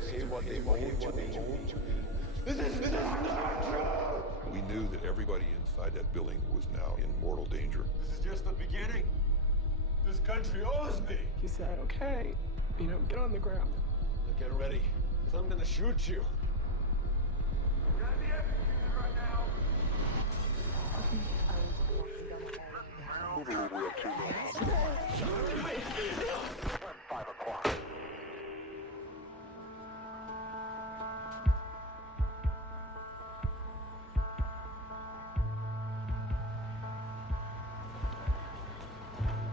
say what they want to be. This is not true! We knew that everybody inside that building was now in mortal danger. This is just the beginning. This country owes me. He said, okay, get on the ground. Now get ready, because I'm gonna shoot you. You're gonna be executed right now.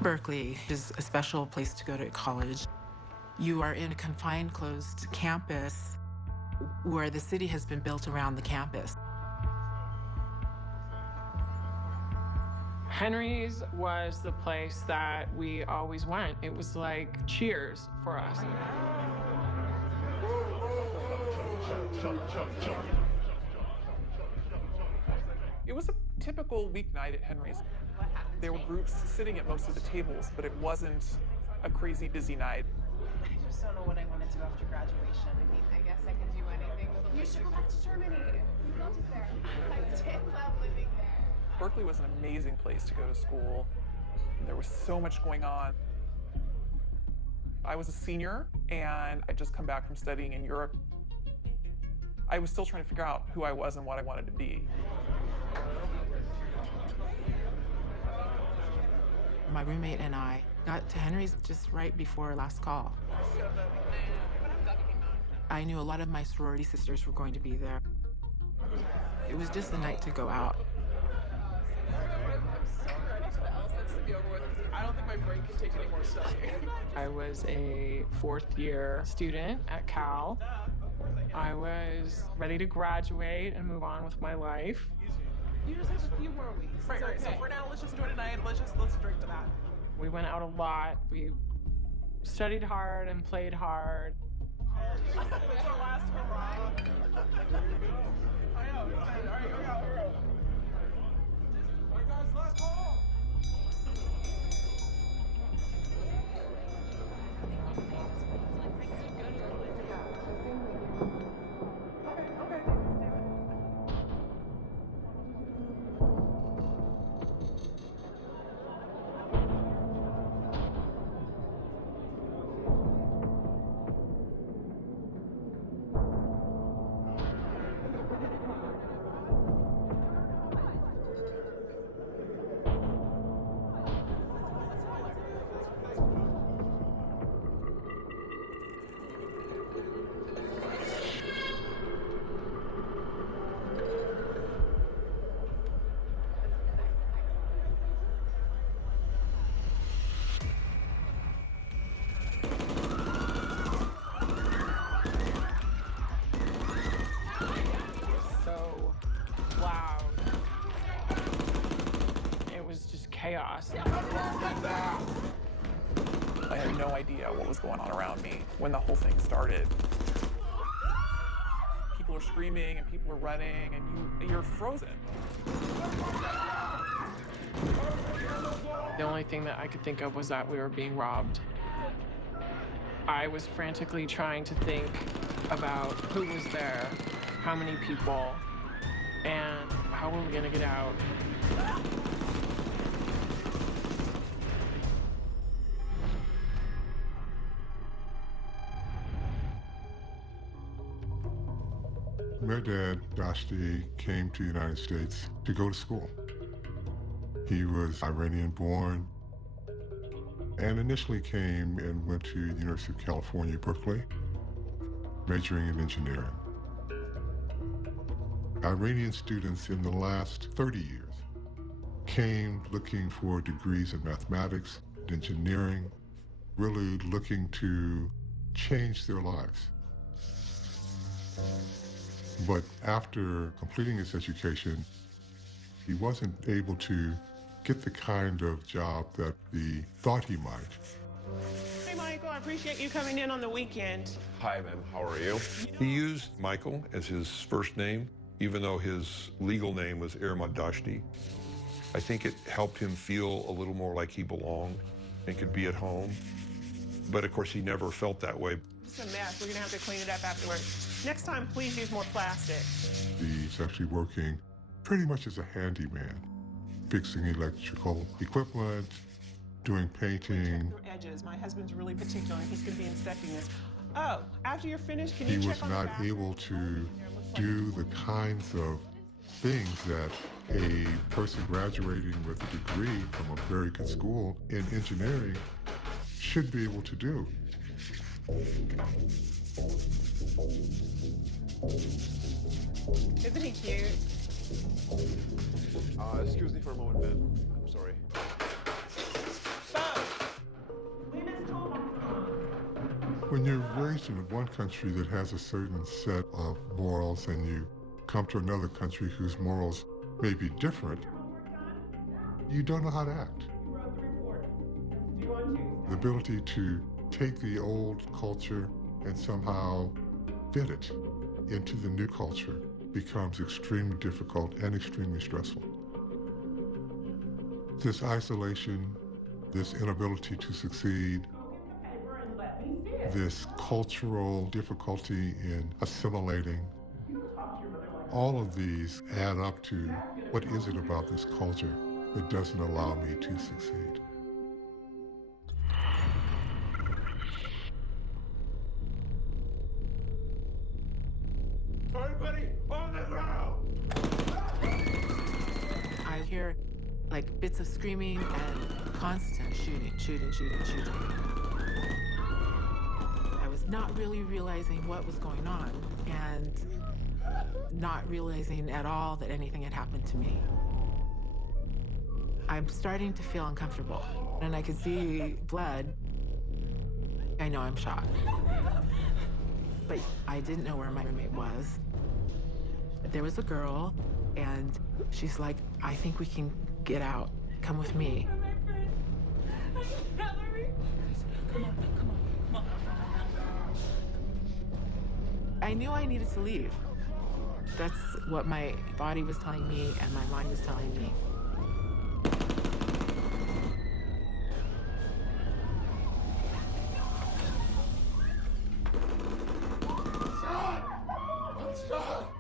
Berkeley is a special place to go to college. You are in a confined, closed campus where the city has been built around the campus. Henry's was the place that we always went. It was like Cheers for us. It was a typical weeknight at Henry's. There were groups sitting at most of the tables, but it wasn't a crazy busy night. I just don't know what I want to do after graduation. I mean, I guess I can do anything. You should go back to Germany. You built it there. I did love living there. Berkeley was an amazing place to go to school. There was so much going on. I was a senior, and I'd just come back from studying in Europe. I was still trying to figure out who I was and what I wanted to be. My roommate and I got to Henry's just right before last call. I knew a lot of my sorority sisters were going to be there. It was just a night to go out. I don't think my brain can take any more studying. I was a fourth-year student at Cal. I was ready to graduate and move on with my life. You just have a few more weeks. Right. So for now, let's just do it tonight. Let's drink to that. We went out a lot. We studied hard and played hard. It's our last hurrah. I know. All right, here we go. All right, guys, last call. Chaos. I had no idea what was going on around me when the whole thing started. People are screaming and people are running and you're frozen. The only thing that I could think of was that we were being robbed. I was frantically trying to think about who was there, how many people, and how were we gonna get out. My dad, Dashti, came to the United States to go to school. He was Iranian born and initially came and went to the University of California, Berkeley, majoring in engineering. Iranian students in the last 30 years came looking for degrees in mathematics, engineering, really looking to change their lives. But after completing his education, he wasn't able to get the kind of job that he thought he might. Hey, Michael, I appreciate you coming in on the weekend. Hi, ma'am. How are you? He used Michael as his first name, even though his legal name was Ermad Dashti. I think it helped him feel a little more like he belonged and could be at home. But of course, he never felt that way. It's a mess. We're gonna have to clean it up afterwards. Next time, please use more plastic. He's actually working pretty much as a handyman, fixing electrical equipment, doing painting. Your edges. My husband's really particular, and he's gonna be inspecting this. Oh, after you're finished, can He you was check on the not bathroom? able to do the kinds of things that a person graduating with a degree from a very good school in engineering should be able to do. Isn't he cute? Excuse me for a moment, Ben. I'm sorry. When you're raised in one country that has a certain set of morals and you come to another country whose morals may be different, you don't know how to act. The ability to take the old culture and somehow fit it into the new culture becomes extremely difficult and extremely stressful. This isolation, this inability to succeed, this cultural difficulty in assimilating, all of these add up to what is it about this culture that doesn't allow me to succeed. Everybody on the ground! I hear like bits of screaming and constant shooting. I was not really realizing what was going on and not realizing at all that anything had happened to me. I'm starting to feel uncomfortable and I could see blood. I know I'm shot. But I didn't know where my roommate was. There was a girl and she's like, I think we can get out. Come with me. I knew I needed to leave. That's what my body was telling me and my mind was telling me.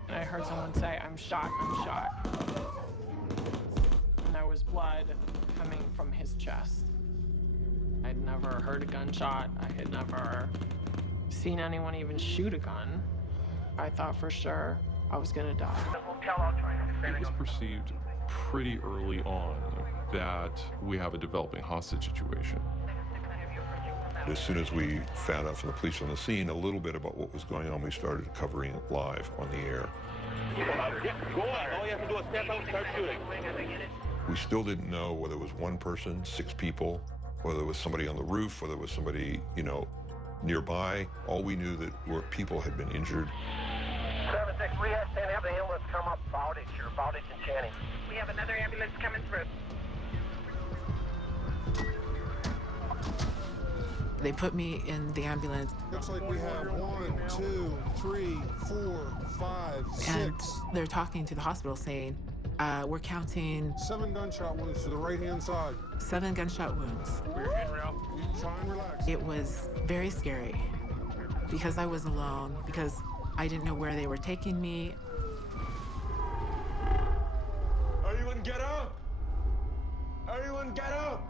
And I heard someone say, I'm shot. And there was blood coming from his chest. I'd never heard a gunshot. I had never seen anyone even shoot a gun. I thought for sure I was gonna die. It was perceived pretty early on that we have a developing hostage situation. As soon as we found out from the police on the scene a little bit about what was going on, we started covering it live on the air. Go on. All you have to do is step out and start shooting. We still didn't know whether it was one person, 6 people, whether it was somebody on the roof, whether it was somebody, nearby. All we knew that were people had been injured. 7-6, we have the ambulance come up Bowditch and Channing. We have another ambulance coming through. They put me in the ambulance. Looks like we have 1, 2, 3, 4, 5, 6. And they're talking to the hospital saying, we're counting 7 gunshot wounds to the right-hand side. 7 gunshot wounds. We're in route. Try and relax. It was very scary because I was alone, because I didn't know where they were taking me. Everyone get up! Everyone get up!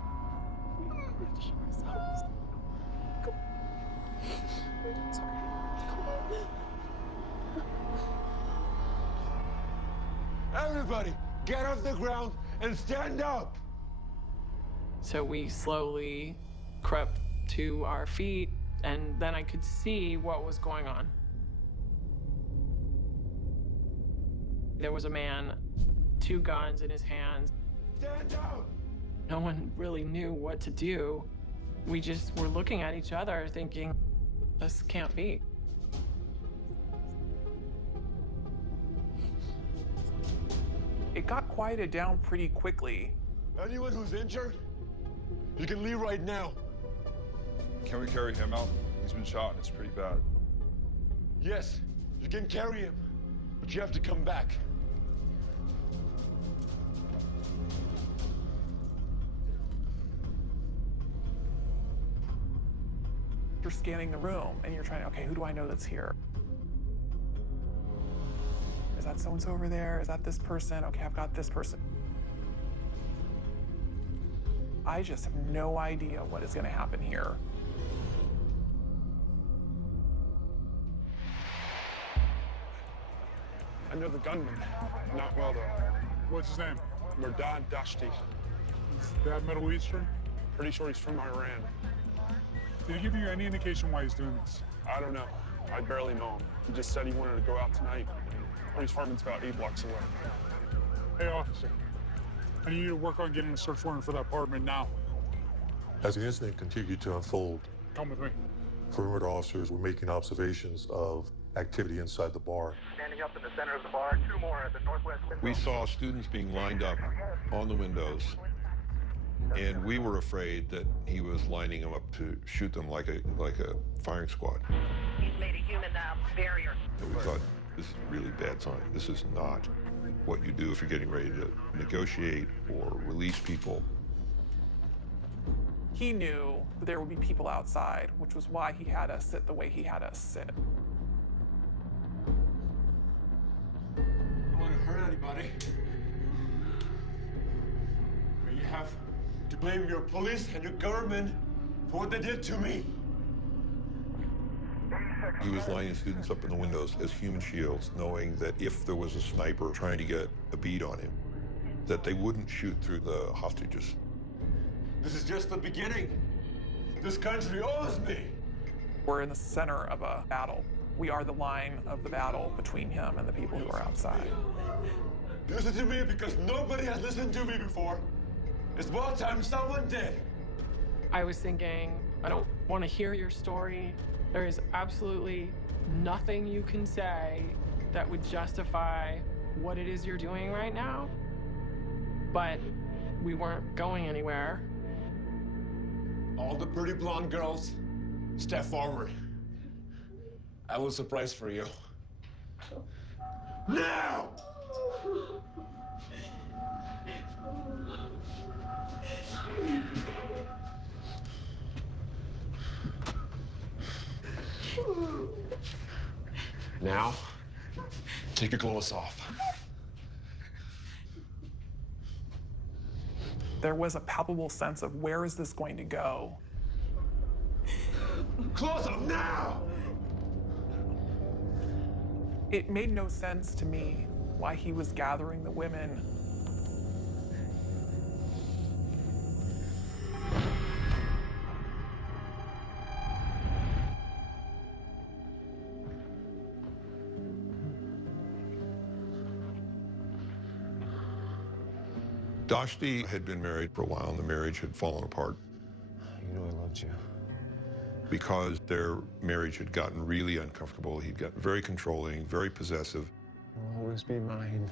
Everybody, get off the ground and stand up! So we slowly crept to our feet, and then I could see what was going on. There was a man, 2 guns in his hands. Stand up! No one really knew what to do. We just were looking at each other thinking, this can't be. It got quieted down pretty quickly. Anyone who's injured, you can leave right now. Can we carry him out? He's been shot and it's pretty bad. Yes, you can carry him, but you have to come back. You're scanning the room and you're trying to, okay, who do I know that's here? Is that so-and-so over there? Is that this person? Okay, I've got this person. I just have no idea what is gonna happen here. I know the gunman. Not well, though. What's his name? Murdad Dashti. Is that Middle Eastern? Pretty sure he's from Iran. Did he give you any indication why he's doing this? I don't know. I barely know him. He just said he wanted to go out tonight. His apartment's about 8 blocks away. Hey, officer. I need you to work on getting a search warrant for that apartment now. As the incident continued to unfold, Come with me. perimeter officers were making observations of activity inside the bar. Standing up in the center of the bar, 2 more at the northwest window. We saw students being lined up on the windows, and we were afraid that he was lining them up to shoot them like a firing squad. He's made a human barrier. And we thought, this is a really bad sign. This is not what you do if you're getting ready to negotiate or release people. He knew that there would be people outside, which was why he had us sit the way he had us sit. I don't want to hurt anybody. But you have to blame your police and your government for what they did to me. He was lining students up in the windows as human shields, knowing that if there was a sniper trying to get a bead on him, that they wouldn't shoot through the hostages. This is just the beginning. This country owes me. We're in the center of a battle. We are the line of the battle between him and the people who are outside. Listen to me because nobody has listened to me before. It's about time someone did. I was thinking, I don't want to hear your story. There is absolutely nothing you can say that would justify what it is you're doing right now. But we weren't going anywhere. All the pretty blonde girls, step forward. I have a surprise for you. Now! Now, take your clothes off. There was a palpable sense of where is this going to go? Clothes off now! It made no sense to me why he was gathering the women. Dashti had been married for a while, and the marriage had fallen apart. You know I loved you. Because their marriage had gotten really uncomfortable. He'd gotten very controlling, very possessive. You'll always be mine.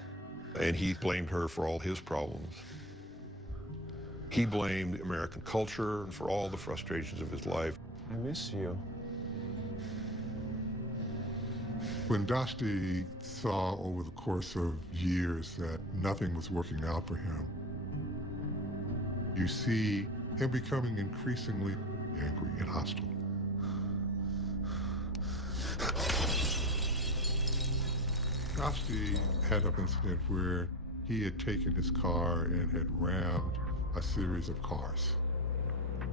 And he blamed her for all his problems. He blamed American culture for all the frustrations of his life. I miss you. When Dashti saw over the course of years that nothing was working out for him, you see him becoming increasingly angry and hostile. Dashti had an incident where he had taken his car and had rammed a series of cars.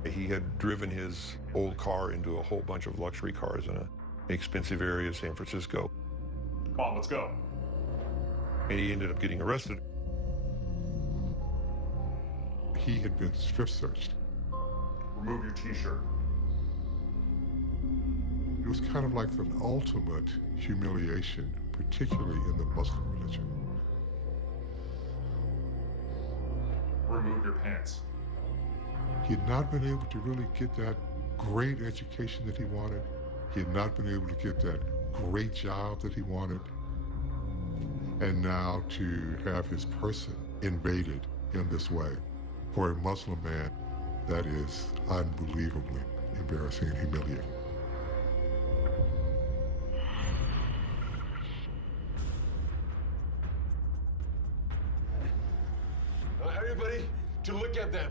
He had driven his old car into a whole bunch of luxury cars in an expensive area of San Francisco. Come on, let's go. And he ended up getting arrested. He had been strip searched. Remove your t-shirt. It was kind of like the ultimate humiliation, particularly in the Muslim religion. Remove your pants. He had not been able to really get that great education that he wanted. He had not been able to get that great job that he wanted. And now to have his person invaded in this way for a Muslim man, that is unbelievably embarrassing and humiliating. Everybody, to look at them.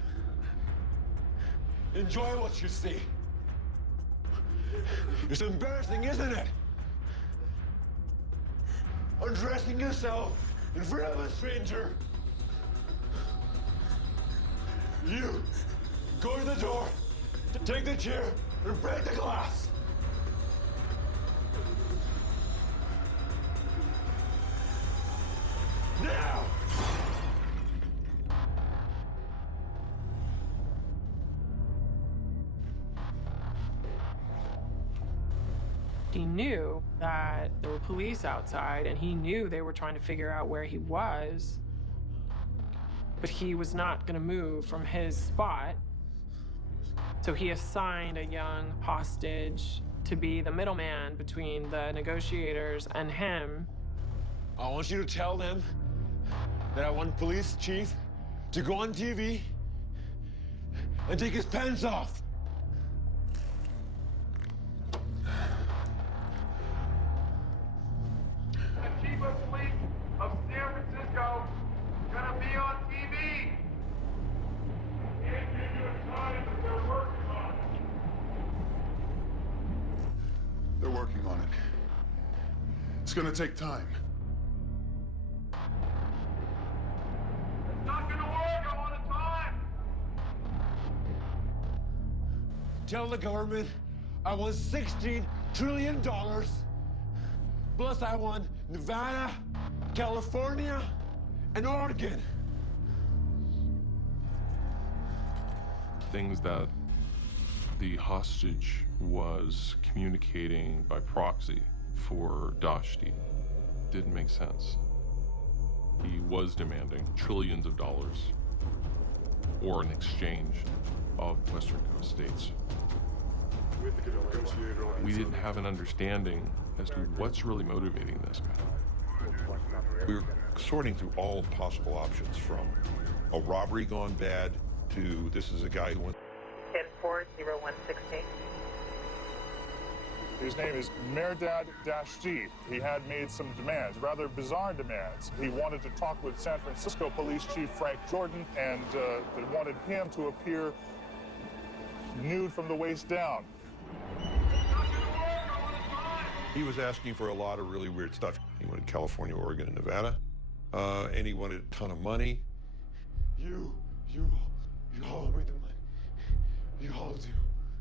Enjoy what you see. It's embarrassing, isn't it? Undressing yourself in front of a stranger. You go to the door, take the chair, and break the glass. Now! He knew that there were police outside, and he knew they were trying to figure out where he was, but he was not going to move from his spot. So he assigned a young hostage to be the middleman between the negotiators and him. I want you to tell them that I want police chief to go on TV and take his pants off. The chief of police of San Francisco is gonna be on TV. Can't give you a time, but they're working on it. They're working on it. It's gonna take time. It's not gonna work. I want a time. Tell the government I want $16 trillion, plus I want Nevada, California, and Oregon. Things that the hostage was communicating by proxy for Dashti didn't make sense. He was demanding trillions of dollars or an exchange of Western Coast states. We didn't have an understanding as to what's really motivating this guy. We were sorting through all possible options, from a robbery gone bad to this is a guy who went. 10-4-0116. His name is Mehrdad Dashti. He had made some demands, rather bizarre demands. He wanted to talk with San Francisco Police Chief Frank Jordan, and they wanted him to appear nude from the waist down. He was asking for a lot of really weird stuff. He wanted California, Oregon, and Nevada, and he wanted a ton of money. You all owe me the money. You all do.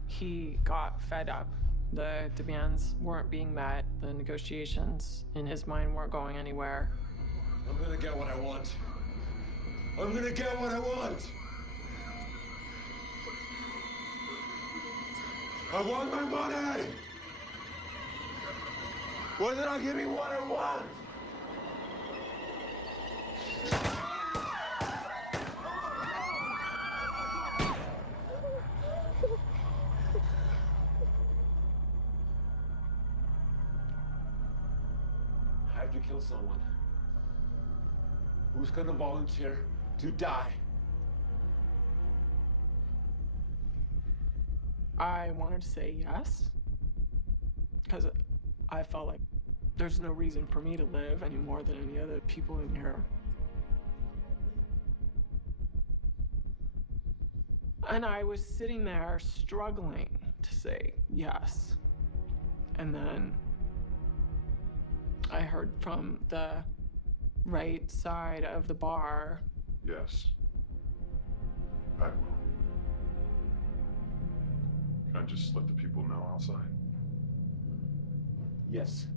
He got fed up. The demands weren't being met. The negotiations, in his mind, weren't going anywhere. I'm gonna get what I want. I'm gonna get what I want. I want my money. Why did I give me what I want? I have to kill someone. Who's gonna volunteer to die? I wanted to say yes, because I felt like there's no reason for me to live any more than any other people in here. And I was sitting there struggling to say yes. And then I heard from the right side of the bar. Yes. I will. Can I just let the people know outside? Yes.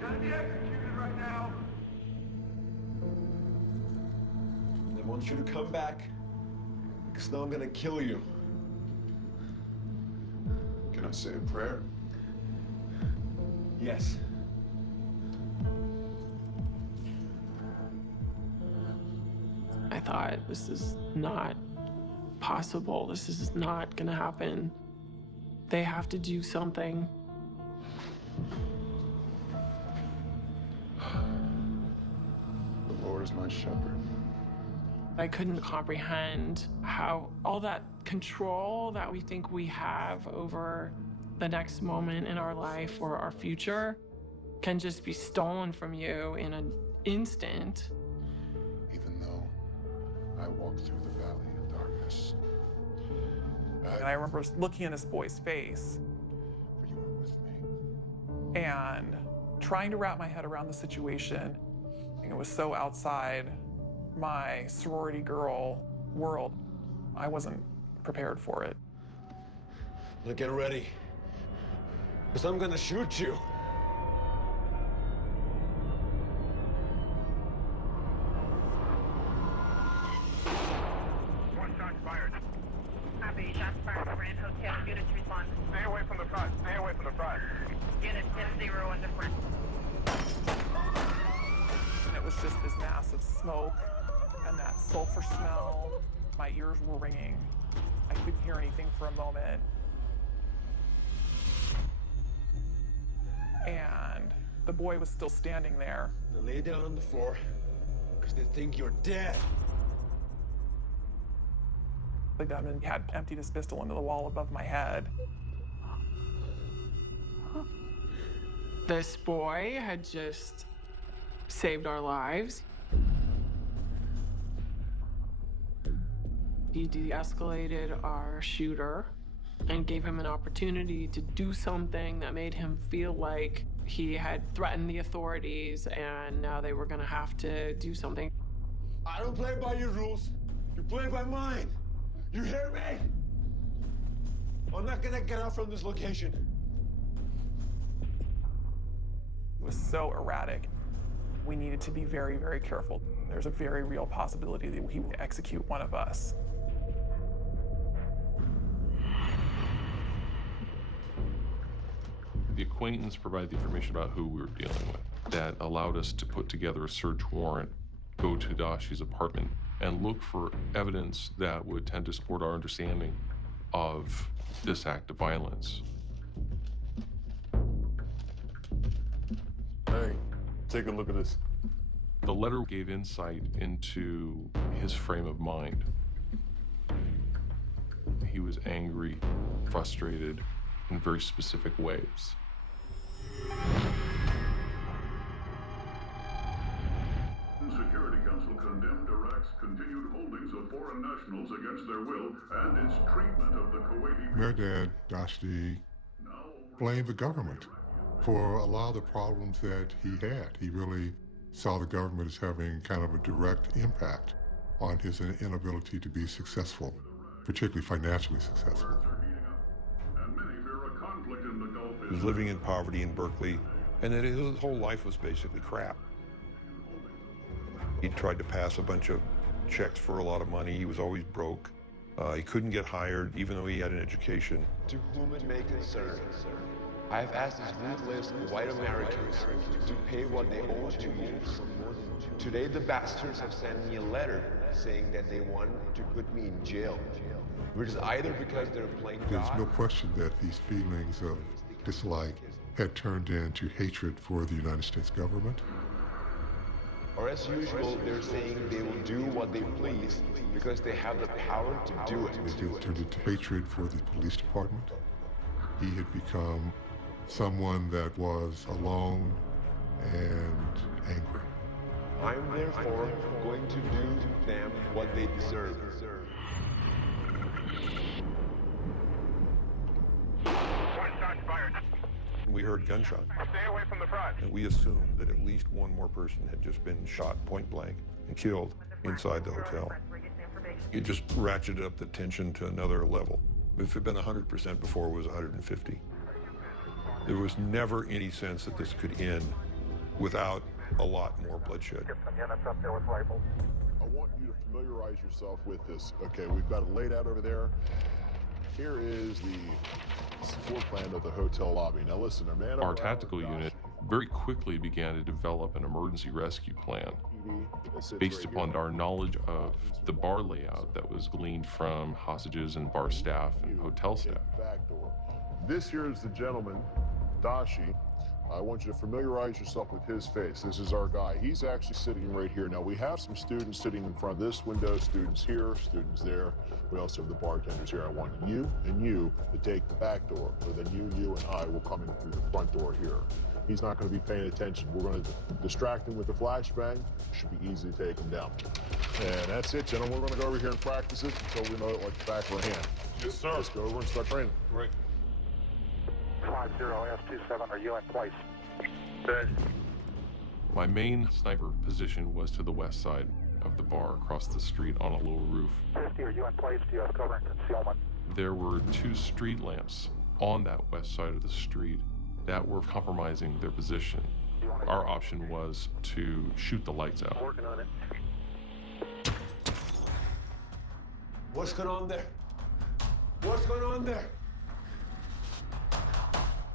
You're gonna be executed right now. I want you to come back, because now I'm gonna kill you. Can I say a prayer? Yes. I thought, this is not possible. This is not gonna happen. They have to do something. The Lord is my shepherd. I couldn't comprehend how all that control that we think we have over the next moment in our life or our future can just be stolen from you in an instant. Even though I walk through the valley of darkness, And I remember looking in this boy's face for you are with me. and trying to wrap my head around the situation. It was so outside my sorority girl world. I wasn't prepared for it. Now get ready, because I'm gonna shoot you. One shot fired. Copy, shots fired at Grand Hotel. Units respond. Stay away from the front. Stay away from the front. Unit 10-0 on the front. And it was just this massive smoke and that sulfur smell. My ears were ringing. I couldn't hear anything for a moment. And the boy was still standing there. Now lay down on the floor, because they think you're dead. The gunman had emptied his pistol into the wall above my head. This boy had just saved our lives. He de-escalated our shooter and gave him an opportunity to do something that made him feel like he had threatened the authorities and now they were gonna have to do something. I don't play by your rules. You play by mine. You hear me? I'm not gonna get out from this location. It was so erratic. We needed to be very, very careful. There's a very real possibility that he would execute one of us. The acquaintance provided the information about who we were dealing with that allowed us to put together a search warrant, go to Dashi's apartment, and look for evidence that would tend to support our understanding of this act of violence. Hey, take a look at this. The letter gave insight into his frame of mind. He was angry, frustrated, in very specific ways. Security Council condemned Iraq's continued holdings of foreign nationals against their will and its treatment of the Kuwaiti. My dad, Dashti, blamed the government for a lot of the problems that he had. He really saw the government as having kind of a direct impact on his inability to be successful, particularly financially successful. He was living in poverty in Berkeley, and then his whole life was basically crap. He tried to pass a bunch of checks for a lot of money. He was always broke. He couldn't get hired, even though he had an education. To whom it may concern, I have asked these ruthless white Americans to pay what they owe to you. Today, the bastards have sent me a letter saying that they want to put me in jail, which is either because they're playing There's God. no question that these feelings of dislike had turned into hatred for the United States government. Or as usual, they're saying they will do what they please because they have the power to do it. It had turned into hatred for the police department. He had become someone that was alone and angry. I'm therefore going to do to them what they deserve. One shot fired. We heard gunshots, Stay away from the front. and we assumed that at least one more person had just been shot point blank and killed inside the hotel. It just ratcheted up the tension to another level. If it had been 100% before, it was 150. There was never any sense that this could end without a lot more bloodshed. I want you to familiarize yourself with this. Okay, we've got it laid out over there. Here is the floor plan of the hotel lobby. Now listen, a man. Our tactical unit very quickly began to develop an emergency rescue plan based upon our knowledge of the bar layout that was gleaned from hostages and bar staff and hotel staff. Back door. This here is the gentleman, Dashi, I want you to familiarize yourself with his face. This is our guy. He's actually sitting right here. Now, we have some students sitting in front of this window, students here, students there. We also have the bartenders here. I want you and you to take the back door, or then you and I will come in through the front door here. He's not going to be paying attention. We're going to distract him with the flashbang. Should be easy to take him down. And that's it, gentlemen. We're going to go over here and practice it until we know it like the back of our hand. Yes, sir. Let's go over and start training. Right. 50S27, are you in place? Good. My main sniper position was to the west side of the bar, across the street on a low roof. 50, are you in place? Do you have cover and concealment? There were 2 street lamps on that west side of the street that were compromising their position. Our option was to shoot the lights out. Working on it. What's going on there? What's going on there?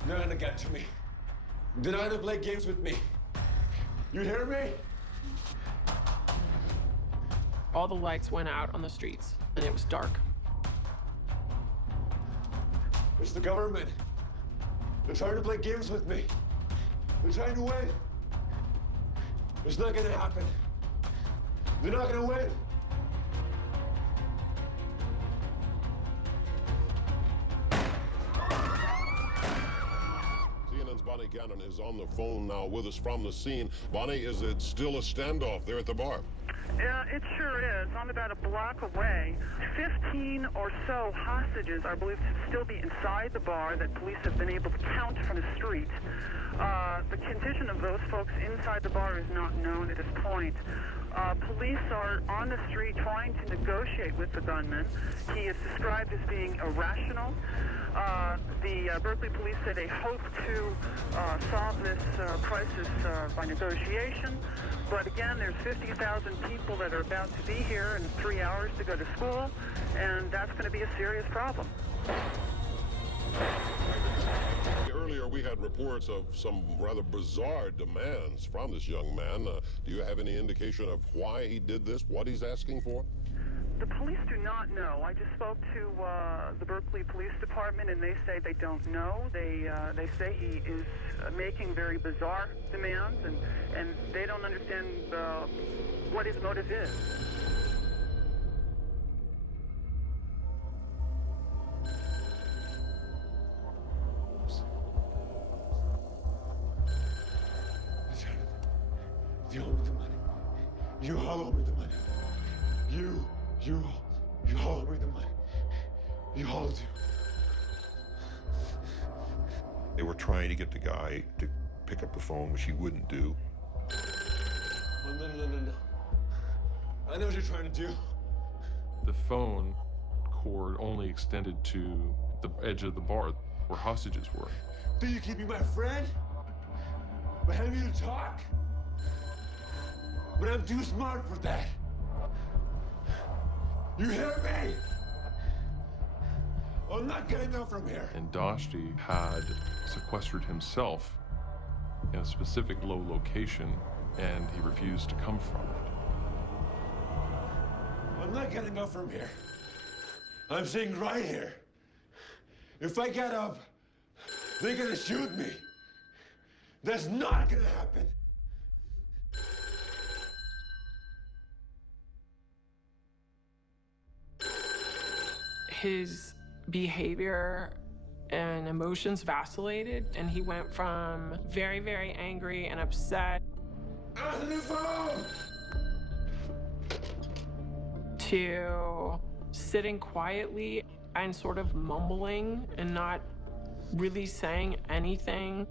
You're not gonna get to me. You're not gonna play games with me. You hear me? All the lights went out on the streets, and it was dark. It's the government. They're trying to play games with me. They're trying to win. It's not gonna happen. They're not gonna win. CNN's Bonnie Gannon is on the phone now with us from the scene. Bonnie, is it still a standoff there at the bar? Yeah, it sure is. I'm about a block away. 15 or so hostages are believed to still be inside the bar that police have been able to count from the street. The condition of those folks inside the bar is not known at this point. Police are on the street trying to negotiate with the gunman. He is described as being irrational. The Berkeley police say they hope to solve this crisis by negotiation. But again, there's 50,000 people that are about to be here in 3 hours to go to school, and that's going to be a serious problem. Earlier, we had reports of some rather bizarre demands from this young man. Do you have any indication of why he did this, what he's asking for? The police do not know. I just spoke to the Berkeley Police Department, and they say they don't know. They say he is making very bizarre demands, and they don't understand what his motive is. You owe me the money. You all owe me the money. You all owe me the money. You all do. They were trying to get the guy to pick up the phone, which he wouldn't do. Oh, no. I know what you're trying to do. The phone cord only extended to the edge of the bar where hostages were. Do you keep me my friend? By having you to talk? But I'm too smart for that. You hear me? I'm not getting out from here. And Doshti had sequestered himself in a specific low location, and he refused to come from it. I'm not getting up from here. I'm staying right here. If I get up, they're gonna shoot me. That's not gonna happen. His behavior and emotions vacillated, and he went from very, very angry and upset Answer the phone! to sitting quietly and sort of mumbling and not really saying anything,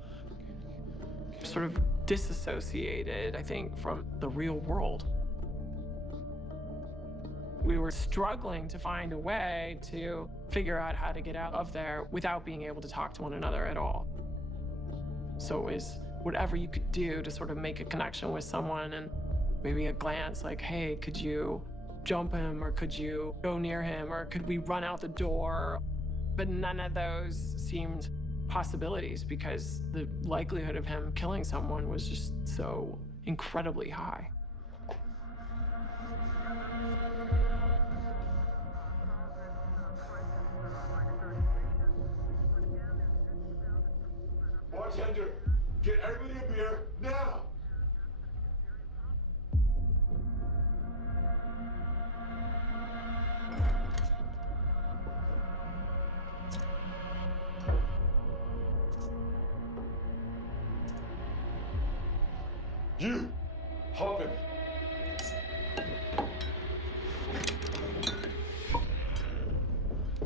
sort of disassociated, I think, from the real world. We were struggling to find a way to figure out how to get out of there without being able to talk to one another at all. So it was whatever you could do to sort of make a connection with someone, and maybe a glance like, hey, could you jump him, or could you go near him, or could we run out the door? But none of those seemed possibilities because the likelihood of him killing someone was just so incredibly high. Bartender, Get everybody a beer now! You! Hop in!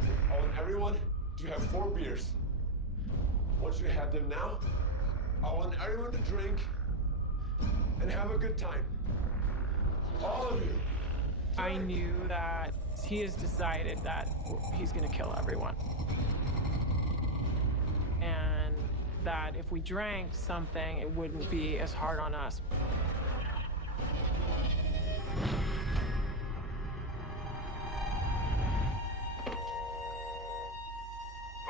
I want everyone to have 4 beers. Once you have them now, I want everyone to drink and have a good time. All of you. I knew that he has decided that he's going to kill everyone. And that if we drank something, it wouldn't be as hard on us.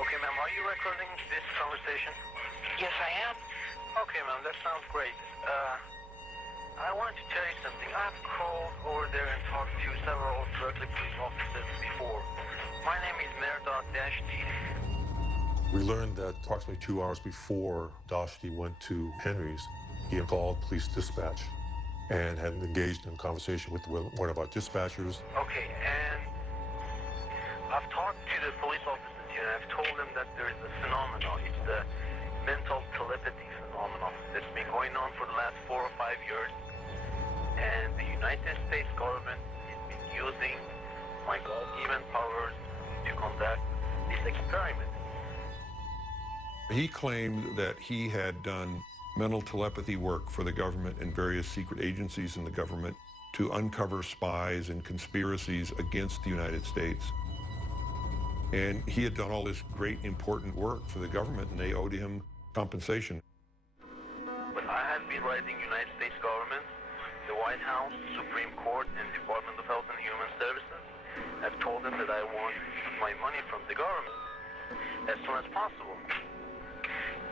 Okay, ma'am, are you recording this conversation? Yes, I am. Okay, ma'am, that sounds great. I wanted to tell you something. I've called over there and talked to several Berkeley police officers before. My name is Mehrdad Dashti. We learned that approximately 2 hours before Dashti went to Henry's, he had called police dispatch and had engaged in conversation with one of our dispatchers. Okay, and I've talked to the police officers here, and I've told them that there is a phenomenon. It's the mental telepathy phenomenon that's been going on for the last 4 or 5 years. And the United States government has been using my God-given powers to conduct this experiment. He claimed that he had done mental telepathy work for the government and various secret agencies in the government to uncover spies and conspiracies against the United States. And he had done all this great, important work for the government, and they owed him compensation. But I have been writing United States government, the White House, Supreme Court, and Department of Health and Human Services. I've told them that I want my money from the government as soon as possible.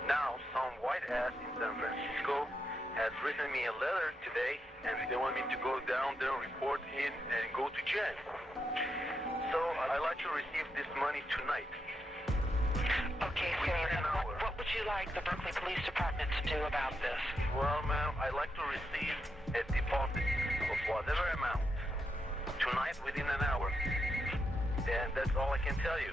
Now, some white ass in San Francisco has written me a letter today, and they want me to go down there, report in, and go to jail. So I'd like to receive this money tonight. Okay, so what would you like the Berkeley Police Department to do about this? Well, ma'am, I'd like to receive a deposit of whatever amount tonight within an hour. And that's all I can tell you.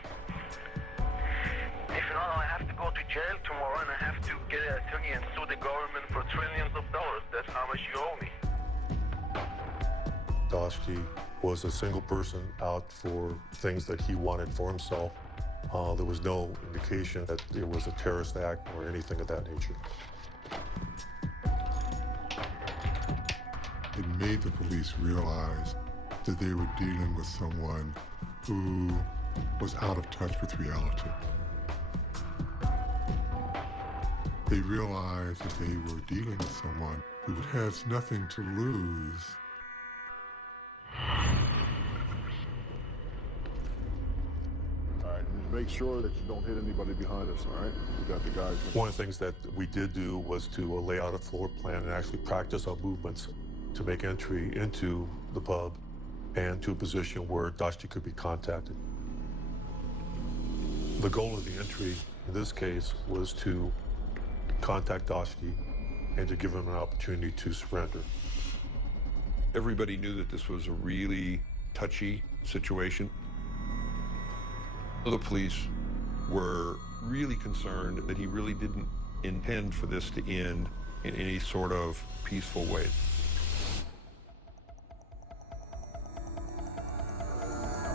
If not, I have to go to jail tomorrow, and I have to get an attorney and sue the government for trillions of dollars. That's how much you owe me. Dashti was a single person out for things that he wanted for himself. There was no indication that it was a terrorist act or anything of that nature. It made the police realize that they were dealing with someone who was out of touch with reality. They realized that they were dealing with someone who has nothing to lose. All right, just make sure that you don't hit anybody behind us, all right? We got the guys. One of the things that we did do was to lay out a floor plan and actually practice our movements to make entry into the pub and to a position where Dashti could be contacted. The goal of the entry, in this case, was to contact Dashti and to give him an opportunity to surrender. Everybody knew that this was a really touchy situation. The police were really concerned that he really didn't intend for this to end in any sort of peaceful way.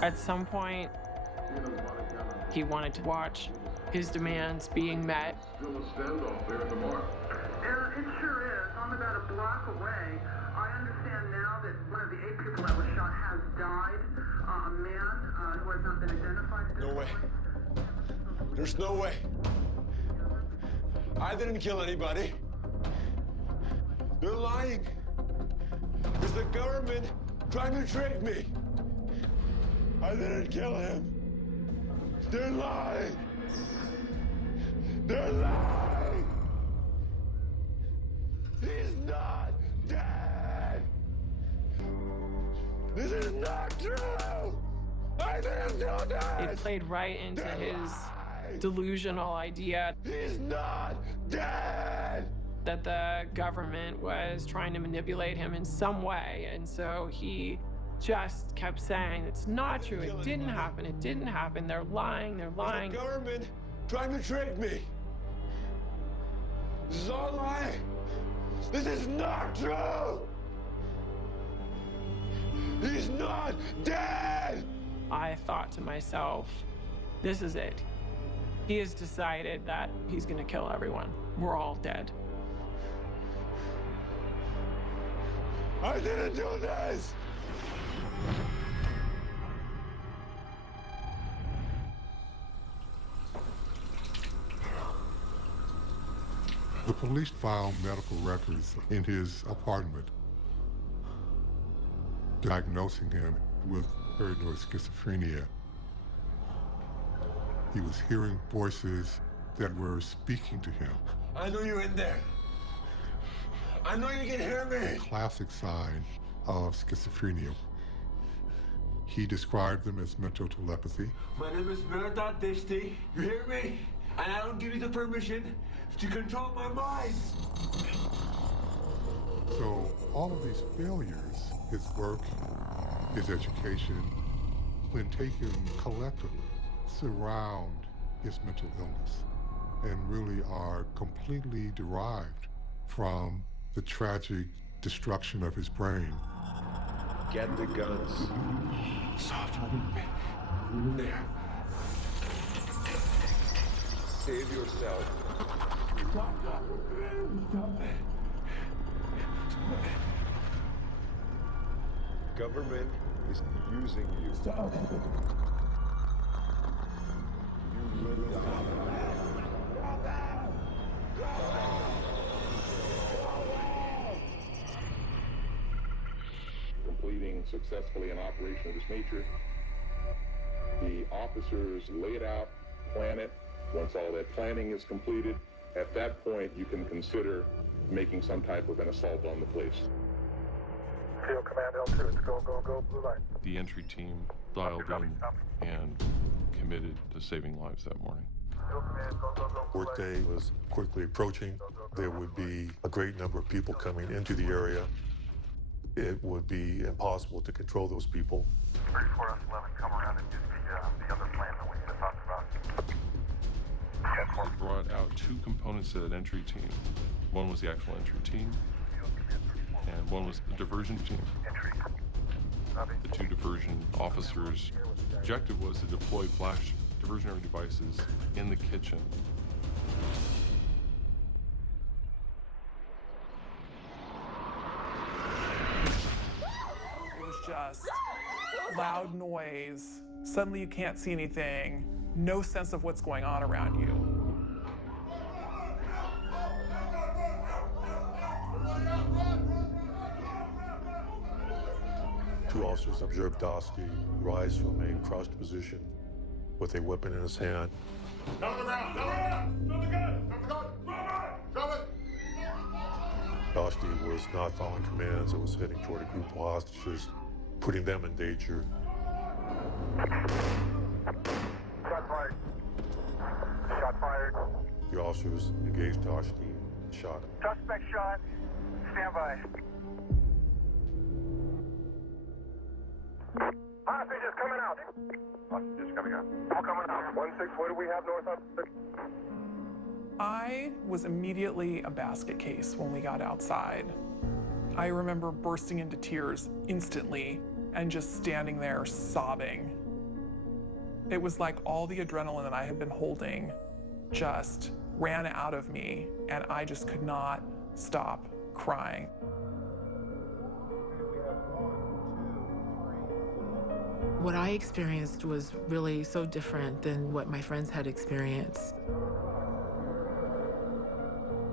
At some point, he wanted to watch his demands being met. Still a standoff there in the mark. It sure is. I'm about a block away. I understand now that one of the 8 people that was shot has died. A man who has not been identified. No way. There's no way. I didn't kill anybody. They're lying. It's the government trying to trick me. I didn't kill him. They're lying. They're lying. He's not dead. This is not true. I didn't do that. It played right into his delusional idea. He's not dead. that the government was trying to manipulate him in some way. And so he just kept saying, it's not true, it didn't happen, it didn't happen, they're lying, they're lying. The government trying to trick me. This is all lying. This is not true. He's not dead. I thought to myself, this is it. He has decided that he's gonna kill everyone. We're all dead. I didn't do this. The police found medical records in his apartment, diagnosing him with paranoid schizophrenia. He was hearing voices that were speaking to him. I know you're in there. I know you can hear me. Classic sign of schizophrenia. He described them as mental telepathy. My name is Marathon Dishti. You hear me? And I don't give you the permission to control my mind. So all of these failures, his work, his education, when taken collectively, surround his mental illness and really are completely derived from the tragic destruction of his brain. Get the guns. Soft. There. Save yourself. Stop it. Government is using you. Stop. You will die. Completing successfully an operation of this nature, the officers lay it out, plan it. Once all that planning is completed, at that point you can consider making some type of an assault on the place. Field Command L2, it's go, blue line. The entry team dialed in and committed to saving lives that morning. Workday was quickly approaching. There would be a great number of people coming into the area. It would be impossible to control those people. 34S11, come around and use the other plan that we just talked about. They brought out two components to that entry team. One was the actual entry team, and one was the diversion team. The two diversion officers' objective was to deploy flash diversionary devices in the kitchen. It was just loud noise. Suddenly you can't see anything. No sense of what's going on around you. Two officers observed Dosty rise from a crouched position with a weapon in his hand. Down on the ground! Down on the ground! Drop the gun! Drop the gun! Drop it! Dosty was not following commands. It was heading toward a group of hostages, putting them in danger. Shot fired. Shot fired. The officers engaged Dosty and shot him. Suspect shot. Stand by. Hostages coming out. Hostages coming out. All coming out. 1-6, what do we have north of? I was immediately a basket case when we got outside. I remember bursting into tears instantly and just standing there sobbing. It was like all the adrenaline that I had been holding just ran out of me, and I just could not stop crying. What I experienced was really so different than what my friends had experienced.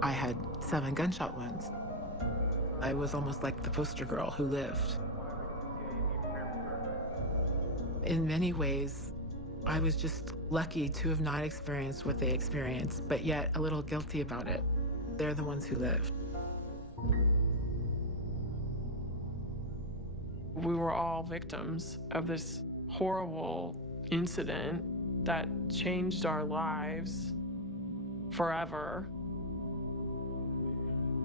I had 7 gunshot wounds. I was almost like the poster girl who lived. In many ways, I was just lucky to have not experienced what they experienced, but yet a little guilty about it. They're the ones who lived. We were all victims of this horrible incident that changed our lives forever.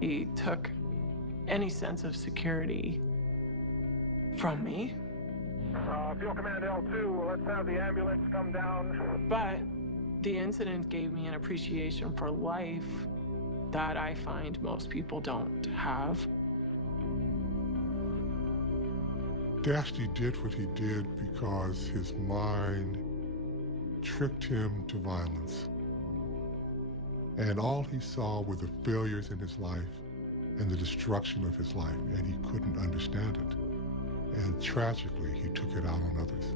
He took any sense of security from me. Field Command L2, let's have the ambulance come down. But the incident gave me an appreciation for life that I find most people don't have. Dashty did what he did because his mind tricked him to violence. And all he saw were the failures in his life and the destruction of his life, and he couldn't understand it. And tragically, he took it out on others.